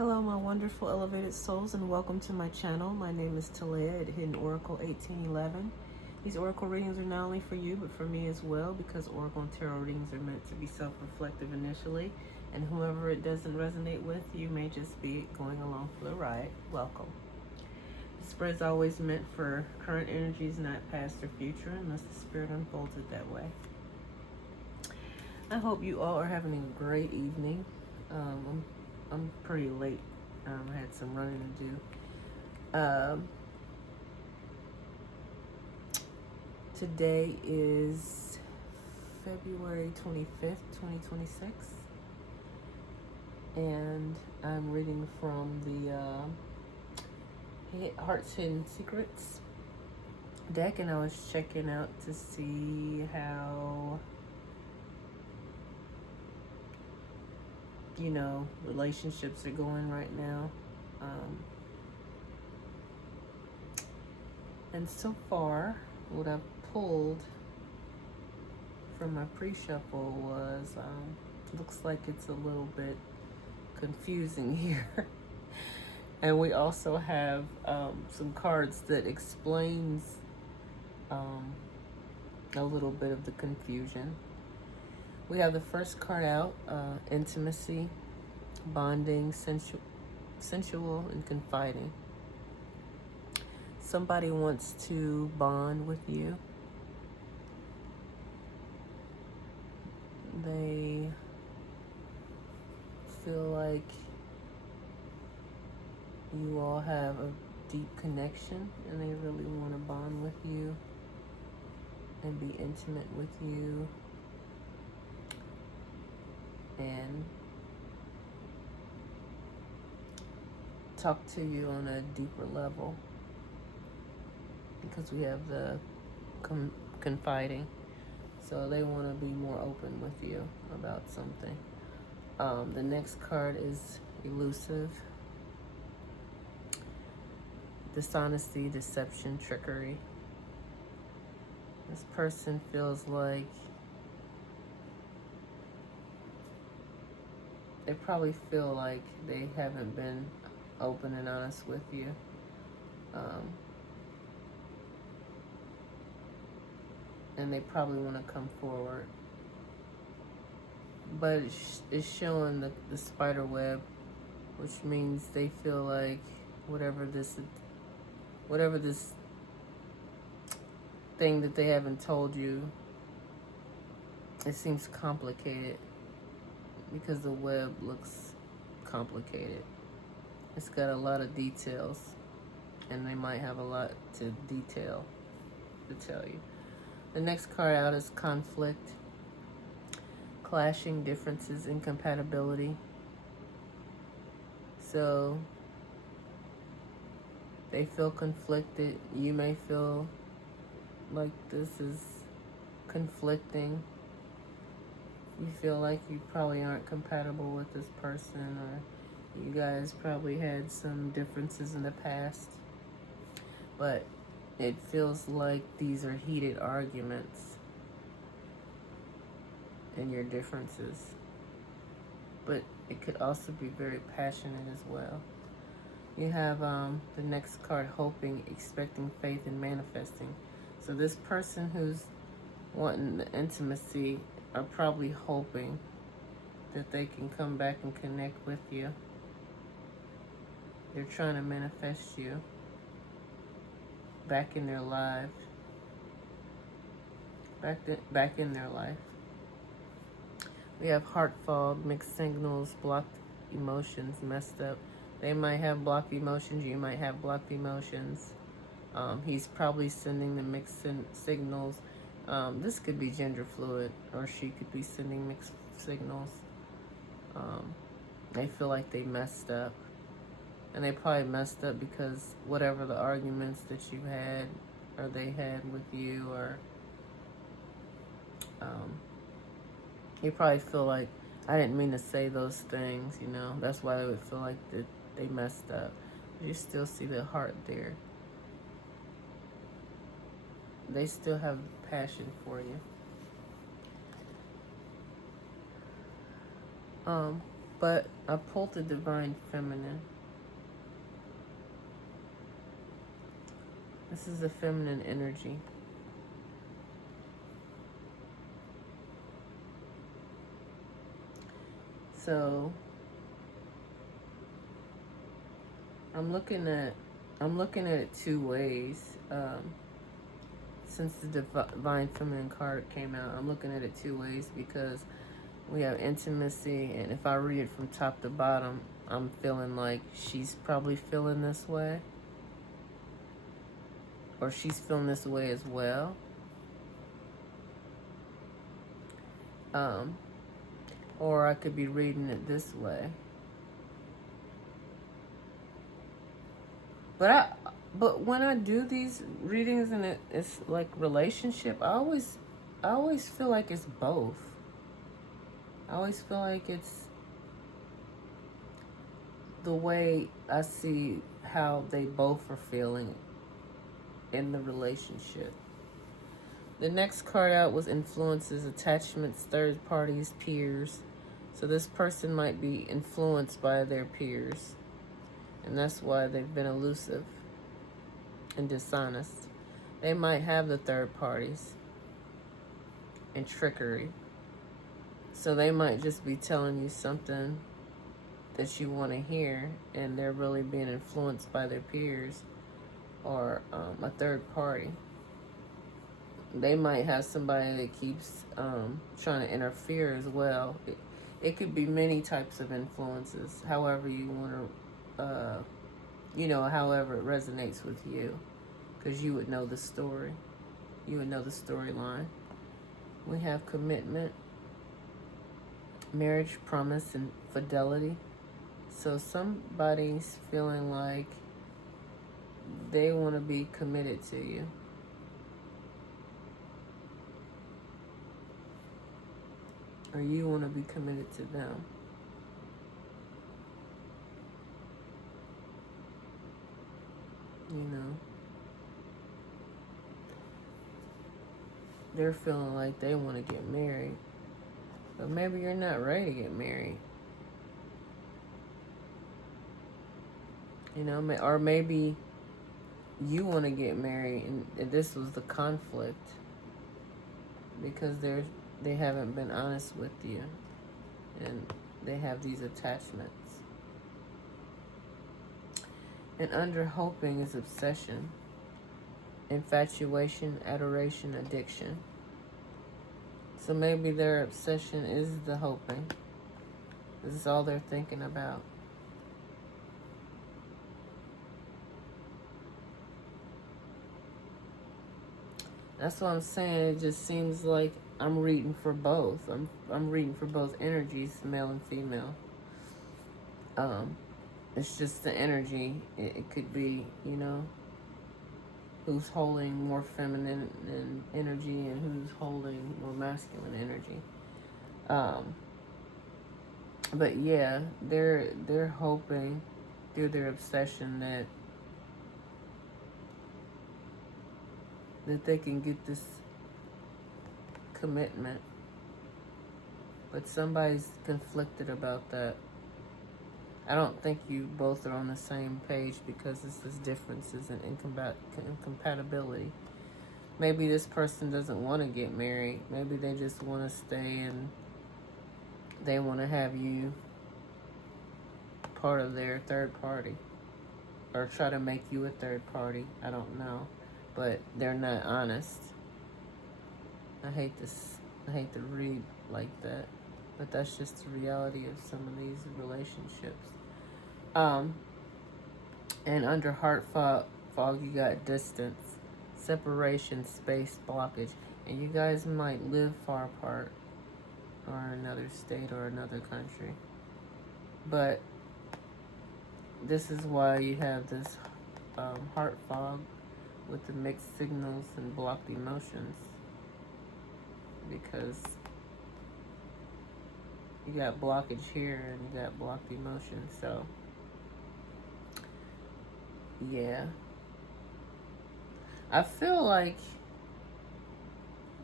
Hello, my wonderful elevated souls, and welcome to my channel. My name is Talea at Hidden Oracle 1811. These oracle readings are not only for you, but for me as well, because oracle and tarot readings are meant to be self-reflective initially, and whoever it doesn't resonate with, you may just be going along for the ride. Welcome. The spread is always meant for current energies, not past or future, unless the spirit unfolds it that way. I hope you all are having a great evening. I'm pretty late. I had some running to do. Today is February 25th, 2026. And I'm reading from the Heart's Hidden Secrets deck. And I was checking out to see how, relationships are going right now. And so far, what I've pulled from my pre-shuffle was, looks like it's a little bit confusing here. And we also have some cards that explains a little bit of the confusion. We have the first card out, intimacy, bonding, sensual, and confiding. Somebody wants to bond with you. They feel like you all have a deep connection and they really want to bond with you and be intimate with you and talk to you on a deeper level, because we have the confiding. So they want to be more open with you about something. The next card is elusive, dishonesty, deception, trickery. This person feels like they probably feel like they haven't been open and honest with you. And they probably want to come forward. But it's showing the spider web, which means they feel like whatever this thing that they haven't told you, it seems complicated because the web looks complicated. It's got a lot of details, and they might have a lot to detail to tell you. The next card out is conflict, clashing, differences, incompatibility. So they feel conflicted. You may feel like this is conflicting. You feel like you probably aren't compatible with this person, or you guys probably had some differences in the past. But it feels like these are heated arguments and your differences. But it could also be very passionate as well. You have the next card, hoping, expecting, faith, and manifesting. So this person who's wanting the intimacy are probably hoping that they can come back and connect with you. They're trying to manifest you back in their life. Back in their life. We have heart fog, mixed signals, blocked emotions, messed up. They might have blocked emotions. You might have blocked emotions. He's probably sending the mixed signals. This could be gender fluid, or she could be sending mixed signals. They feel like they messed up. And they probably messed up because whatever the arguments that you had or they had with you, or you probably feel like, I didn't mean to say those things, That's why they would feel like that they messed up. You still see the heart there. They still have passion for you. But I pulled the divine feminine. This is the feminine energy. So I'm looking at it two ways. Since the divine feminine card came out, I'm looking at it two ways, because we have intimacy, and if I read it from top to bottom, I'm feeling like she's probably feeling this way, or she's feeling this way as well. Or I could be reading it this way. But when I do these readings and it's like relationship, I always feel like it's both. I always feel like it's the way I see how they both are feeling in the relationship. The next card out was influences, attachments, third parties, peers. So this person might be influenced by their peers, and that's why they've been elusive and dishonest. They might have the third parties and trickery. So they might just be telling you something that you want to hear, and they're really being influenced by their peers or a third party. They might have somebody that keeps trying to interfere as well. It could be many types of influences, however you want to, however it resonates with you, because you would know the story. You would know the storyline. We have commitment, marriage, promise, and fidelity. So somebody's feeling like they want to be committed to you. Or you want to be committed to them. They're feeling like they want to get married. But maybe you're not ready to get married. Or maybe you want to get married, and this was the conflict, because they haven't been honest with you, and they have these attachments. And under hoping is obsession, infatuation, adoration, addiction. So maybe their obsession is the hoping. This is all they're thinking about. That's what I'm saying. It just seems like I'm reading for both. I'm reading for both energies, male and female. It's just the energy. It could be, who's holding more feminine energy and who's holding more masculine energy. But yeah, they're hoping through their obsession that they can get this commitment. But somebody's conflicted about that. I don't think you both are on the same page, because this is differences in incompatibility. Maybe this person doesn't want to get married. Maybe they just want to stay, and they want to have you part of their third party, or try to make you a third party. I don't know. But they're not honest. I hate to read like that, but that's just the reality of some of these relationships. And under heart fog, you got distance, separation, space, blockage, and you guys might live far apart, or another state or another country. But this is why you have this heart fog with the mixed signals and blocked emotions, because you got blockage here and you got blocked emotions. So yeah, I feel like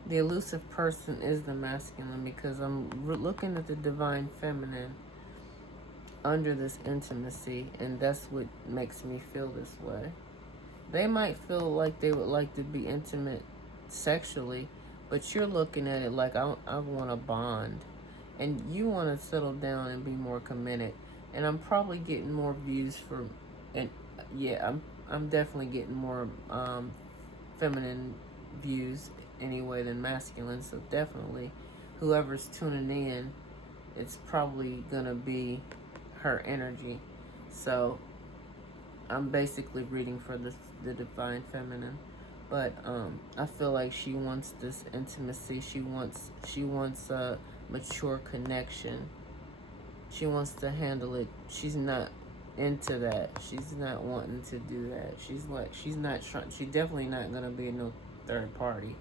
the elusive person is the masculine, because I'm looking at the divine feminine, under this intimacy, and that's what makes me feel this way. They might feel like they would like to be intimate sexually, but you're looking at it like, I want a bond, and you want to settle down and be more committed. And I'm probably getting more views for, and yeah, I'm definitely getting more feminine views anyway than masculine. So definitely, whoever's tuning in, it's probably gonna be her energy. So I'm basically reading for the divine feminine, but I feel like she wants this intimacy. She wants a mature connection. She wants to handle it. She's not into that. She's not wanting to do that. She's not trying. She's definitely not gonna be no third party.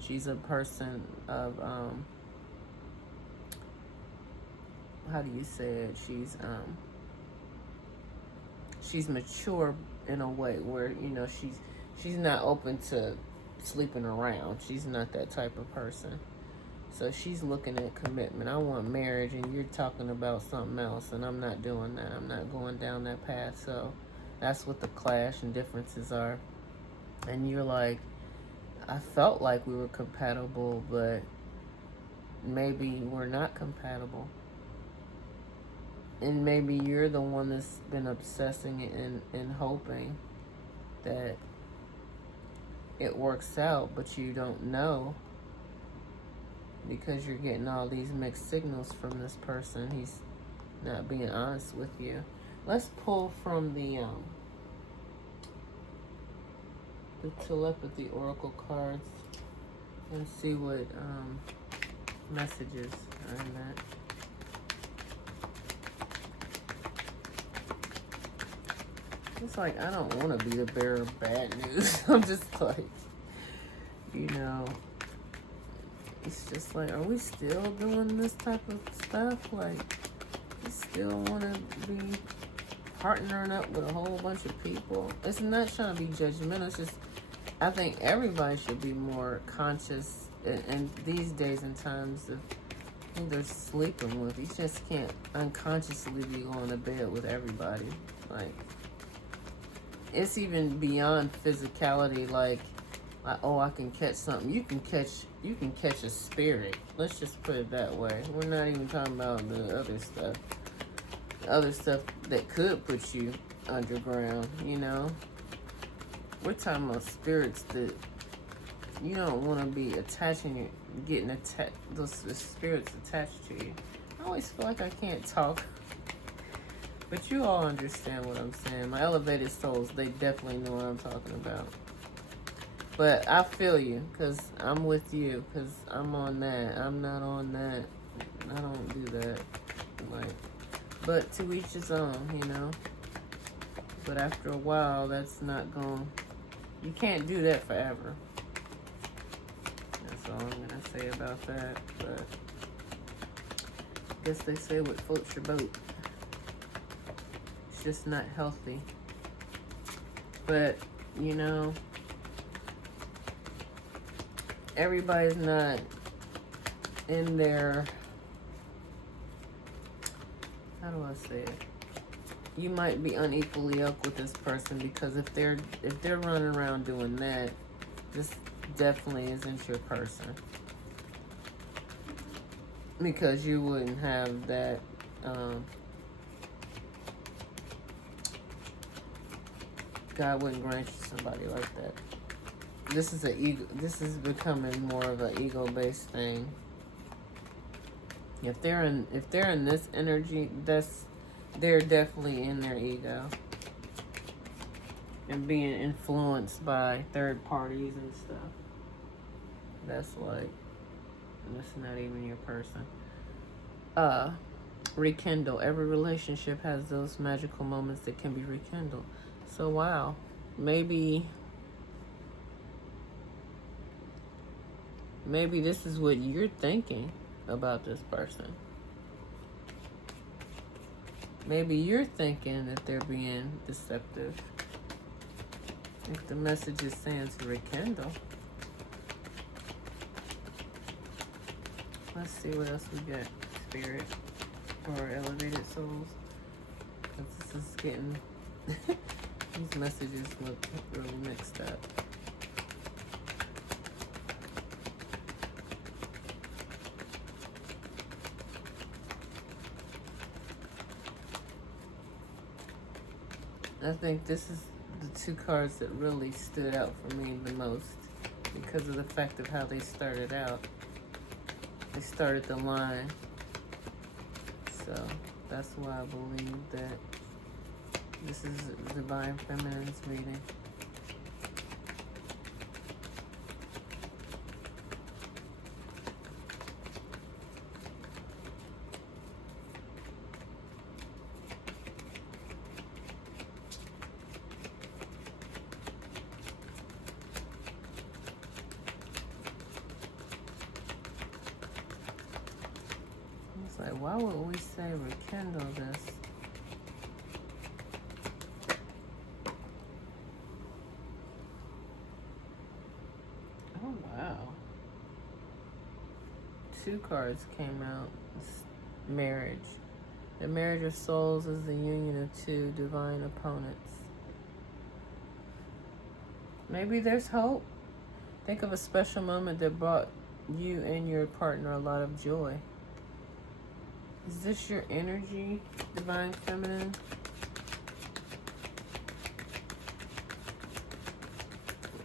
She's a person of how do you say it? She's mature in a way where, you know, she's not open to sleeping around. She's not that type of person. So she's looking at commitment. I want marriage, and you're talking about something else, and I'm not doing that. I'm not going down that path. So that's what the clash and differences are. And you're like, I felt like we were compatible, but maybe we're not compatible. And maybe you're the one that's been obsessing and hoping that it works out, but you don't know because you're getting all these mixed signals from this person. He's not being honest with you. Let's pull from the Telepathy Oracle cards and see what messages are in that. It's like, I don't want to be the bearer of bad news. I'm just like, you know, it's just like, are we still doing this type of stuff? Like, you still want to be partnering up with a whole bunch of people? It's not trying to be judgmental. It's just, I think everybody should be more conscious in these days and times of who they're sleeping with. You just can't unconsciously be going to bed with everybody. Like, it's even beyond physicality. Like, oh, I can catch something. You can catch a spirit. Let's just put it that way. We're not even talking about the other stuff. The other stuff that could put you underground, you know? We're talking about spirits that you don't want to be getting attached, those spirits attached to you. I always feel like I can't talk. But you all understand what I'm saying. My elevated souls, they definitely know what I'm talking about. But I feel you, because I'm with you, because I'm on that. I'm not on that. I don't do that. Like, but to each his own, you know. But after a while, that's not going, you can't do that forever. That's all I'm going to say about that. But I guess they say what floats your boat. Just not healthy. But, you know, everybody's not in their, how do I say it? You might be unequally yoked with this person, because if they're running around doing that, this definitely isn't your person. Because you wouldn't have that God wouldn't grant you somebody like that. This is this is becoming more of an ego-based thing. If they're in this energy, they're definitely in their ego and being influenced by third parties and stuff. That's like, that's not even your person. Rekindle. Every relationship has those magical moments that can be rekindled. So wow, maybe this is what you're thinking about this person. Maybe you're thinking that they're being deceptive. If the message is saying to rekindle. Let's see what else we got, Spirit, for our elevated souls. This is getting, these messages look really mixed up. I think this is the two cards that really stood out for me the most because of the fact of how they started out. They started the line. So that's why I believe that this is Divine Feminine's reading. It's like, why would we say rekindle this? Oh, wow. Two cards came out. It's marriage. The marriage of souls is the union of two divine opponents. Maybe there's hope. Think of a special moment that brought you and your partner a lot of joy. Is this your energy, Divine Feminine?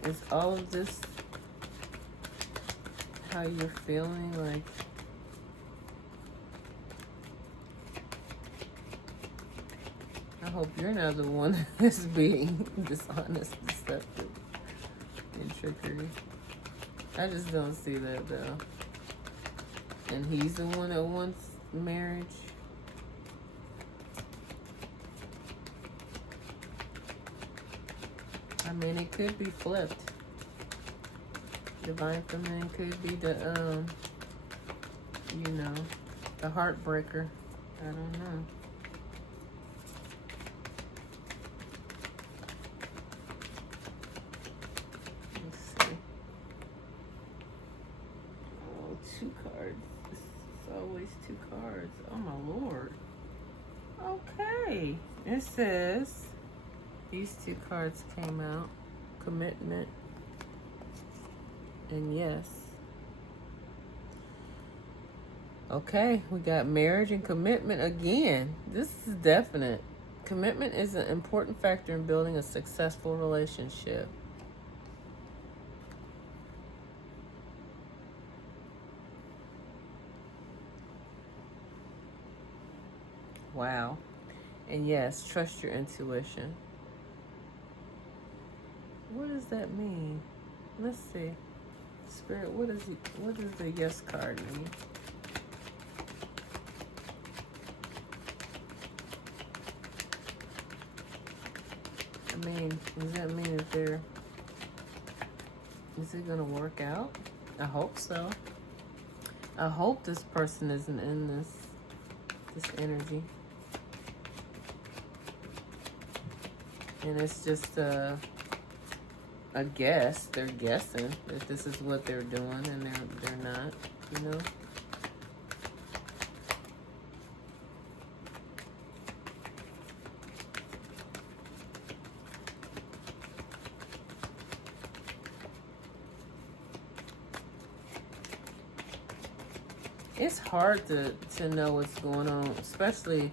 Is all of this how you're feeling? Like, I hope you're not the one that's being dishonest, deceptive, and trickery. I just don't see that though. And he's the one that wants marriage. I mean, it could be flipped. Divine Feminine could be the you know, the heartbreaker. I don't know. Let's see. Oh, two cards. It's always two cards. Oh my Lord. Okay. It says these two cards came out. Commitment and yes. Okay, we got marriage and commitment again. This is definite. Commitment is an important factor in building a successful relationship. Wow. And yes, trust your intuition. What does that mean? Let's see. Spirit, what does the yes card mean? I mean, does that mean that is it gonna work out? I hope so. I hope this person isn't in this energy. And it's just a guess. They're guessing that this is what they're doing, and they're not, you know. It's hard to know what's going on, especially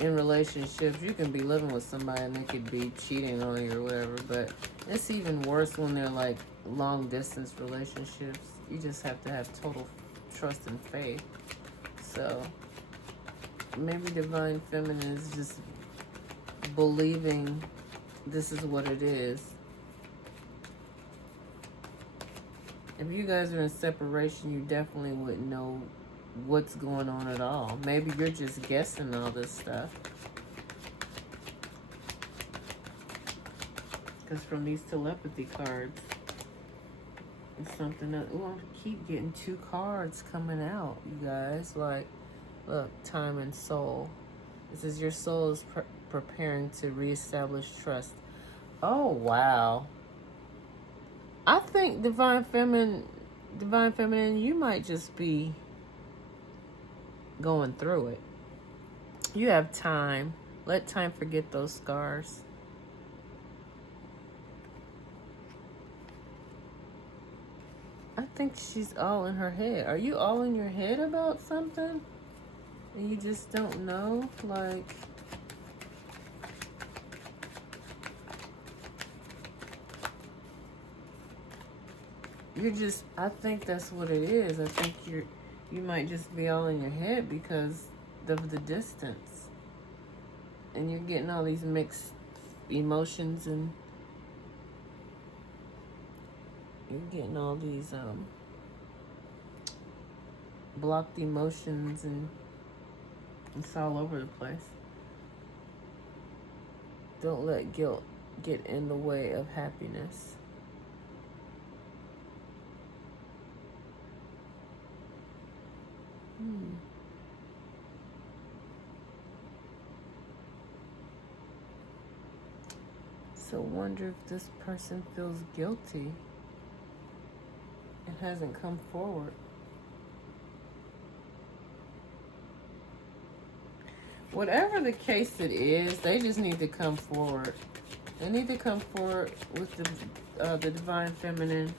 in relationships. You can be living with somebody and they could be cheating on you or whatever, but it's even worse when they're like long distance relationships. You just have to have total trust and faith. So maybe Divine Feminine is just believing this is what it is. If you guys are in separation, you definitely wouldn't know what's going on at all. Maybe you're just guessing all this stuff. Because from these telepathy cards, it's something that, oh, I keep getting two cards coming out, you guys. Like, look, time and soul. It says your soul is preparing to reestablish trust. Oh, wow. I think Divine Feminine, you might just be going through it. You have time Let time forget those scars. I think she's all in her head. Are you all in your head about something? And you just don't know? Like, you're just, I think that's what it is. I think you might just be all in your head because of the distance. And you're getting all these mixed emotions, and you're getting all these blocked emotions, and it's all over the place. Don't let guilt get in the way of happiness. So wonder if this person feels guilty and hasn't come forward. Whatever the case it is, they just need to come forward. They need to come forward with the divine feminine.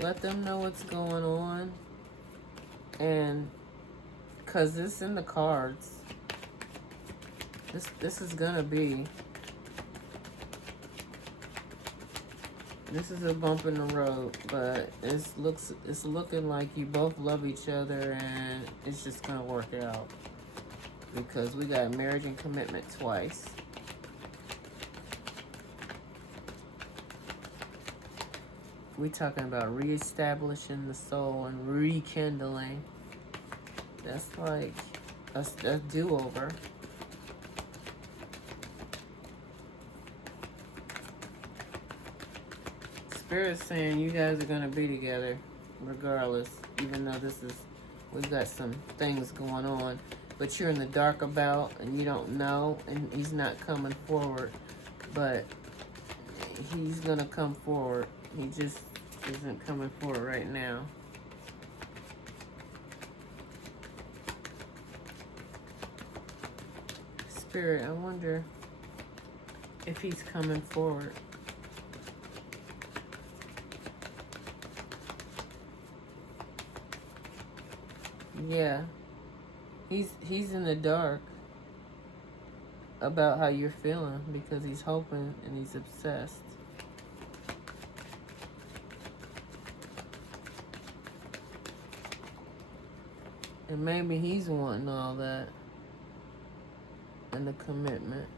Let them know what's going on. And because it's in the cards. This is gonna be. This is a bump in the road, but it's looking like you both love each other, and it's just gonna work out. Because we got marriage and commitment twice. We talking about reestablishing the soul and rekindling. That's like a do-over. Spirit's saying you guys are gonna be together regardless, even though we've got some things going on, but you're in the dark about, and you don't know, and he's not coming forward, but he's gonna come forward. He just isn't coming forward right now. Spirit, I wonder if he's coming forward. Yeah, he's in the dark about how you're feeling because he's hoping and he's obsessed. And maybe he's wanting all that and the commitment,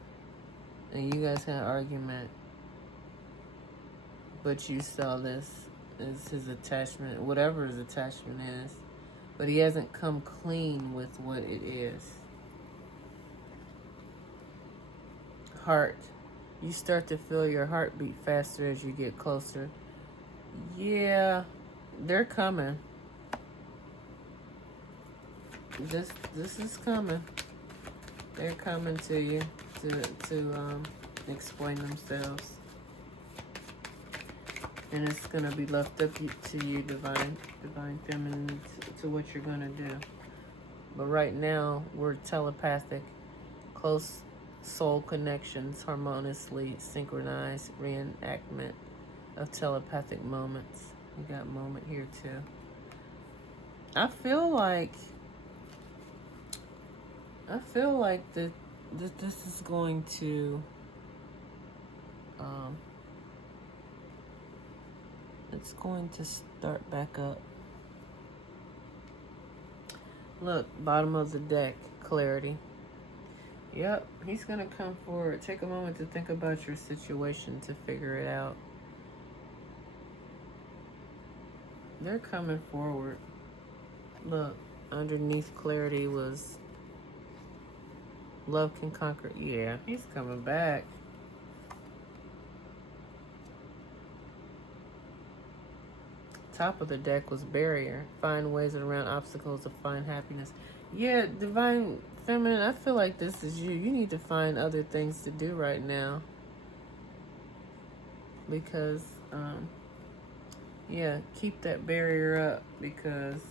and you guys had an argument, but you saw this as his attachment, whatever his attachment is. But he hasn't come clean with what it is. Heart. You start to feel your heartbeat faster as you get closer. Yeah, they're coming. This is coming. They're coming to you to explain themselves. And it's going to be left up to you, divine feminine, to what you're going to do. But right now, we're telepathic, close soul connections, harmoniously synchronized reenactment of telepathic moments. We got moment here, too. I feel like that this is going to... it's going to start back up. Look, bottom of the deck, clarity. Yep, he's going to come forward. Take a moment to think about your situation to figure it out. They're coming forward. Look, underneath clarity was love can conquer. Yeah, he's coming back. Top of the deck was barrier. Find ways around obstacles to find happiness. Yeah, divine feminine, I feel like this is you. You need to find other things to do right now. Because, yeah, keep that barrier up because,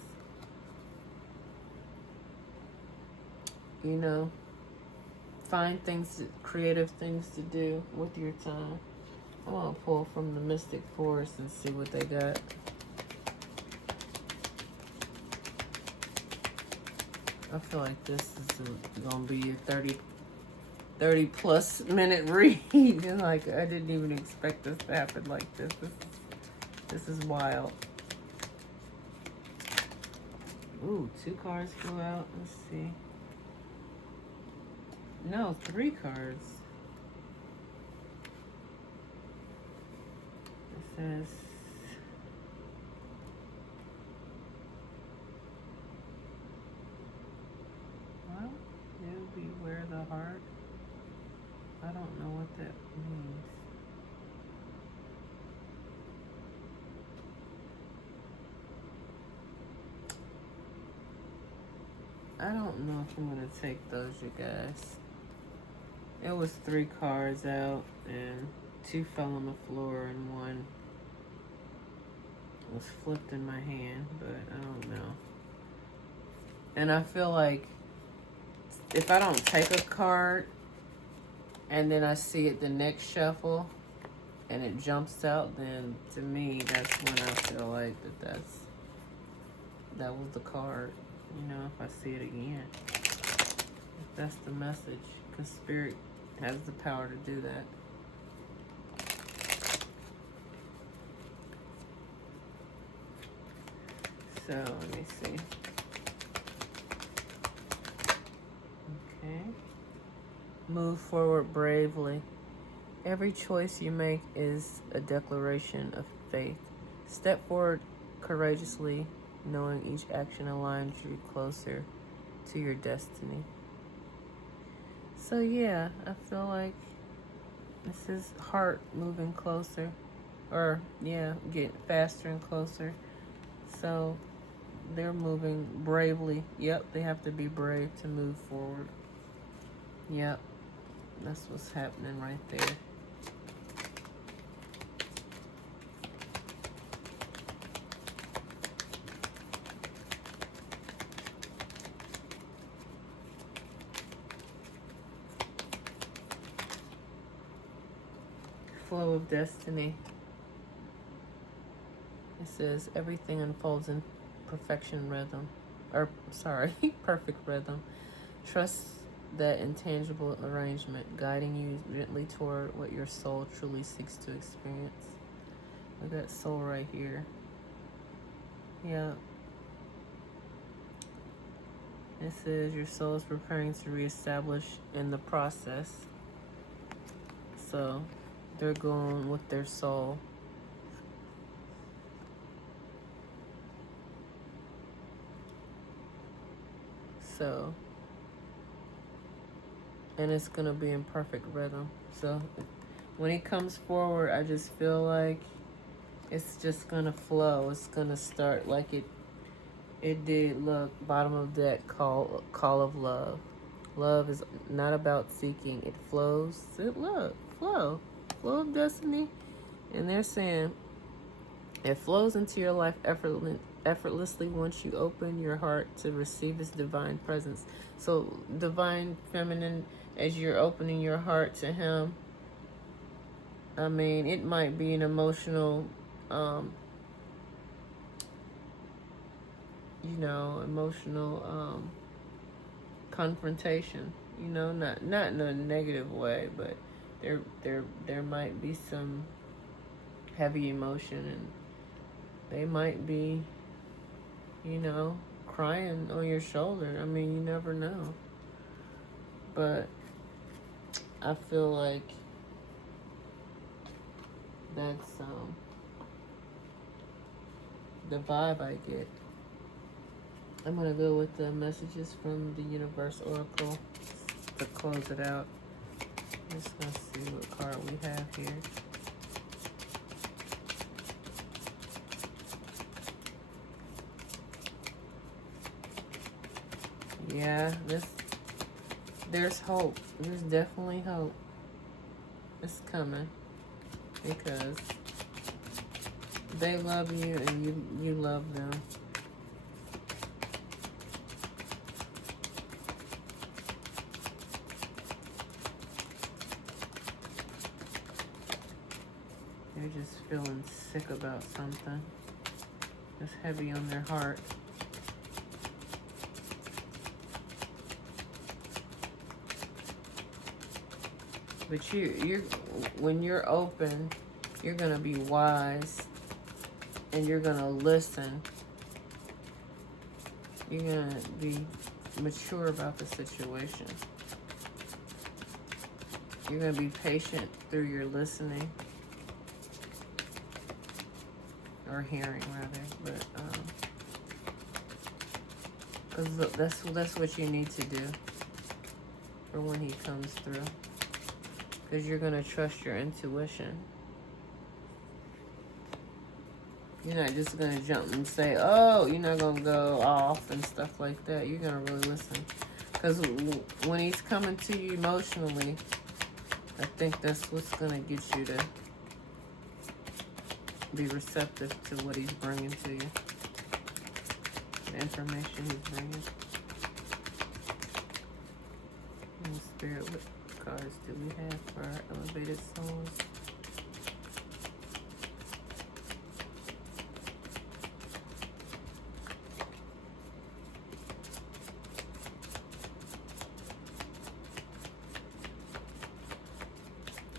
find things, creative things to do with your time. I want to pull from the Mystic Forest and see what they got. I feel like this is going to be a 30 plus minute read. And like, I didn't even expect this to happen like this. This is wild. Ooh, 2 cards flew out. Let's see. No, 3 cards. It says, well, you beware the heart. I don't know what that means. I don't know if I'm going to take those, you guys. It was 3 cards out, and 2 fell on the floor, and 1 was flipped in my hand, but I don't know. And I feel like if I don't take a card, and then I see it the next shuffle, and it jumps out, then to me, that's when I feel like that was the card. You know, if I see it again. If that's the message. Because Spirit has the power to do that. So, let me see. Okay. Move forward bravely. Every choice you make is a declaration of faith. Step forward courageously, knowing each action aligns you closer to your destiny. So yeah, I feel like this is heart moving closer, or yeah, getting faster and closer. So they're moving bravely. Yep, they have to be brave to move forward. Yep, that's what's happening right there. Flow of destiny. It says everything unfolds in perfection rhythm, or sorry, perfect rhythm. Trust that intangible arrangement, guiding you gently toward what your soul truly seeks to experience. Look at that soul right here. Yeah. It says your soul is preparing to reestablish in the process. So they're going with their soul. So, and it's going to be in perfect rhythm. So when it comes forward, I just feel like it's just going to flow. It's going to start like it did. Look, bottom of deck, call of love. Love is not about seeking. It flows. Look, flow of destiny. And they're saying it flows into your life effortlessly once you open your heart to receive His divine presence. So divine feminine, as you're opening your heart to Him, I mean, it might be an emotional, confrontation. You know, not in a negative way, but there might be some heavy emotion, and they might be, crying on your shoulder. I mean, you never know. But I feel like that's the vibe I get. I'm going to go with the messages from the Universe Oracle to close it out. Just going to see what card we have here. Yeah, there's hope. There's definitely hope. It's coming. Because they love you and you love them. They're just feeling sick about something. It's heavy on their heart. But when you're open, you're gonna be wise, and you're gonna listen. You're gonna be mature about the situation. You're gonna be patient through your listening, or hearing rather. But that's what you need to do for when he comes through. Because you're going to trust your intuition. You're not just going to jump and say, oh, you're not going to go off and stuff like that. You're going to really listen. Because when he's coming to you emotionally, I think that's what's going to get you to be receptive to what he's bringing to you. The information he's bringing. And Spirit, what cards do we have for our elevated souls?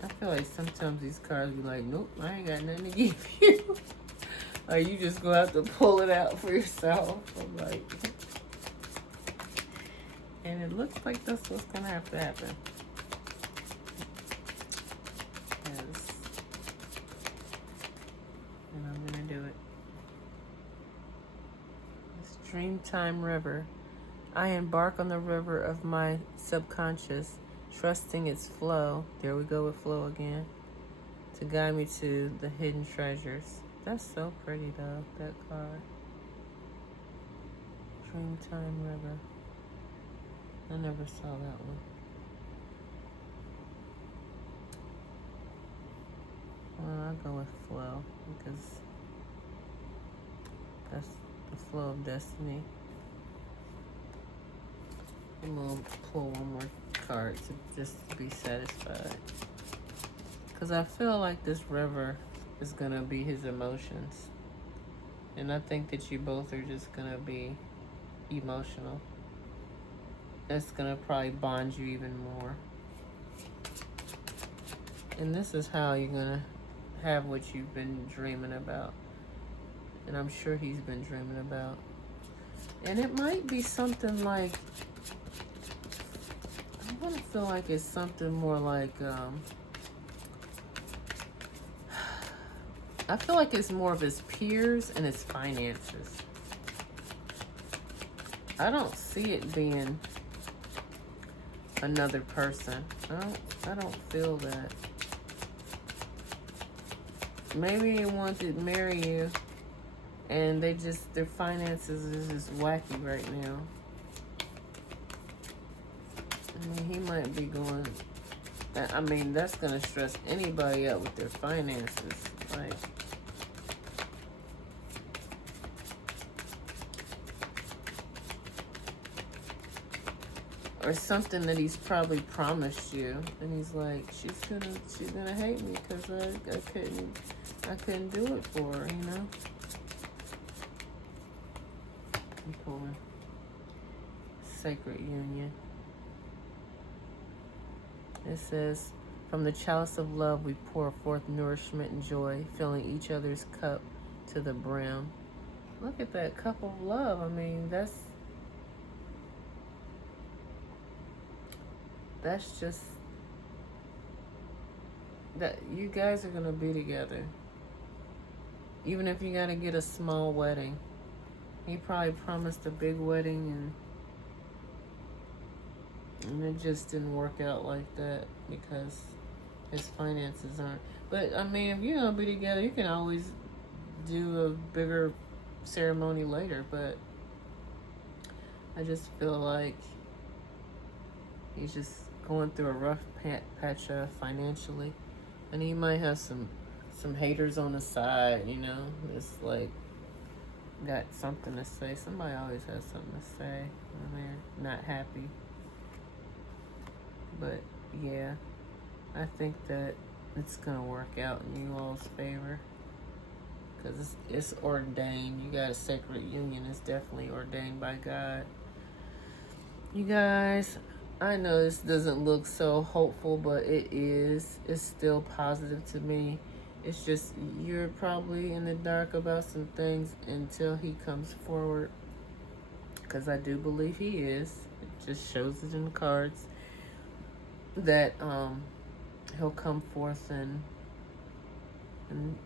I feel like sometimes these cards be like, nope, I ain't got nothing to give you. Or you just go have to pull it out for yourself. I'm like, and it looks like that's what's gonna have to happen. Yes. And I'm gonna do it. This Dreamtime River. I embark on the river of my subconscious, trusting its flow. There we go with flow again. To guide me to the hidden treasures. That's so pretty though, that card. Dreamtime River. I never saw that one. Well, I'll go with flow because that's the flow of destiny. I'm gonna pull one more card to just be satisfied. Because I feel like this river is gonna be his emotions. And I think that you both are just gonna be emotional. It's gonna probably bond you even more. And this is how you're gonna have what you've been dreaming about. And I'm sure he's been dreaming about. And it might be something like, I wanna feel like it's something more like, I feel like it's more of his peers and his finances. I don't see it being another person. I don't feel that. Maybe he wanted to marry you and their finances is just wacky right now. I mean, he might be going, I mean, that's gonna stress anybody out with their finances. Like, or something that he's probably promised you, and he's like, she's gonna hate me because I couldn't do it for her, you know. I'm pulling Sacred Union. It says, from the chalice of love we pour forth nourishment and joy, filling each other's cup to the brim. Look at that cup of love. I mean, that's just, that you guys are gonna be together. Even if you gotta get a small wedding. He probably promised a big wedding and it just didn't work out like that because his finances aren't. But I mean, if you're gonna be together, you can always do a bigger ceremony later. But I just feel like he's just going through a rough patch financially, and he might have some haters on the side, you know. It's like got something to say. Somebody always has something to say when they're not happy. But yeah, I think that it's gonna work out in you all's favor, because it's ordained. You got a sacred union. It's definitely ordained by God. You guys, I know this doesn't look so hopeful, but it is. It's still positive to me. It's just you're probably in the dark about some things until he comes forward, because I do believe he is. It just shows it in the cards that he'll come forth and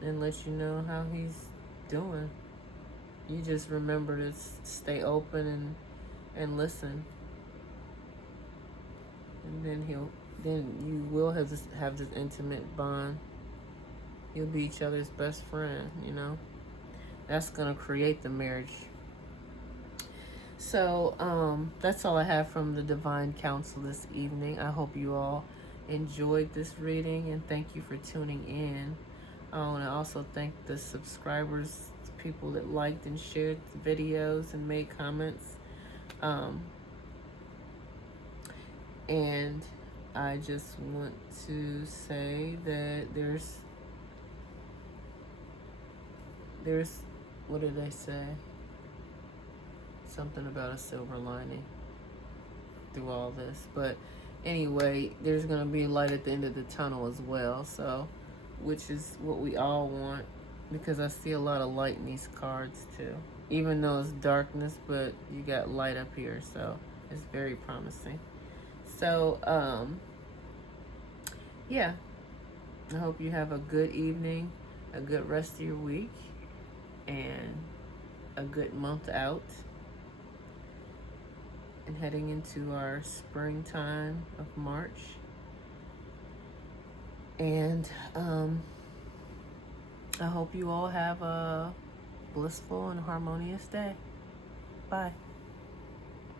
let you know how he's doing. You just remember to stay open and listen, and then you will have this intimate bond. You'll be each other's best friend, you know. That's gonna create the marriage. So that's all I have from the Divine Council this evening. I hope you all enjoyed this reading, and thank you for tuning in. I want to also thank the subscribers, the people that liked and shared the videos and made comments. And I just want to say that there's what did I say? Something about a silver lining through all this. But anyway, there's going to be light at the end of the tunnel as well. So, which is what we all want, because I see a lot of light in these cards too. Even though it's darkness, but you got light up here. So, it's very promising. So, yeah. I hope you have a good evening, a good rest of your week, and a good month out. And heading into our springtime of March. And I hope you all have a blissful and harmonious day. Bye.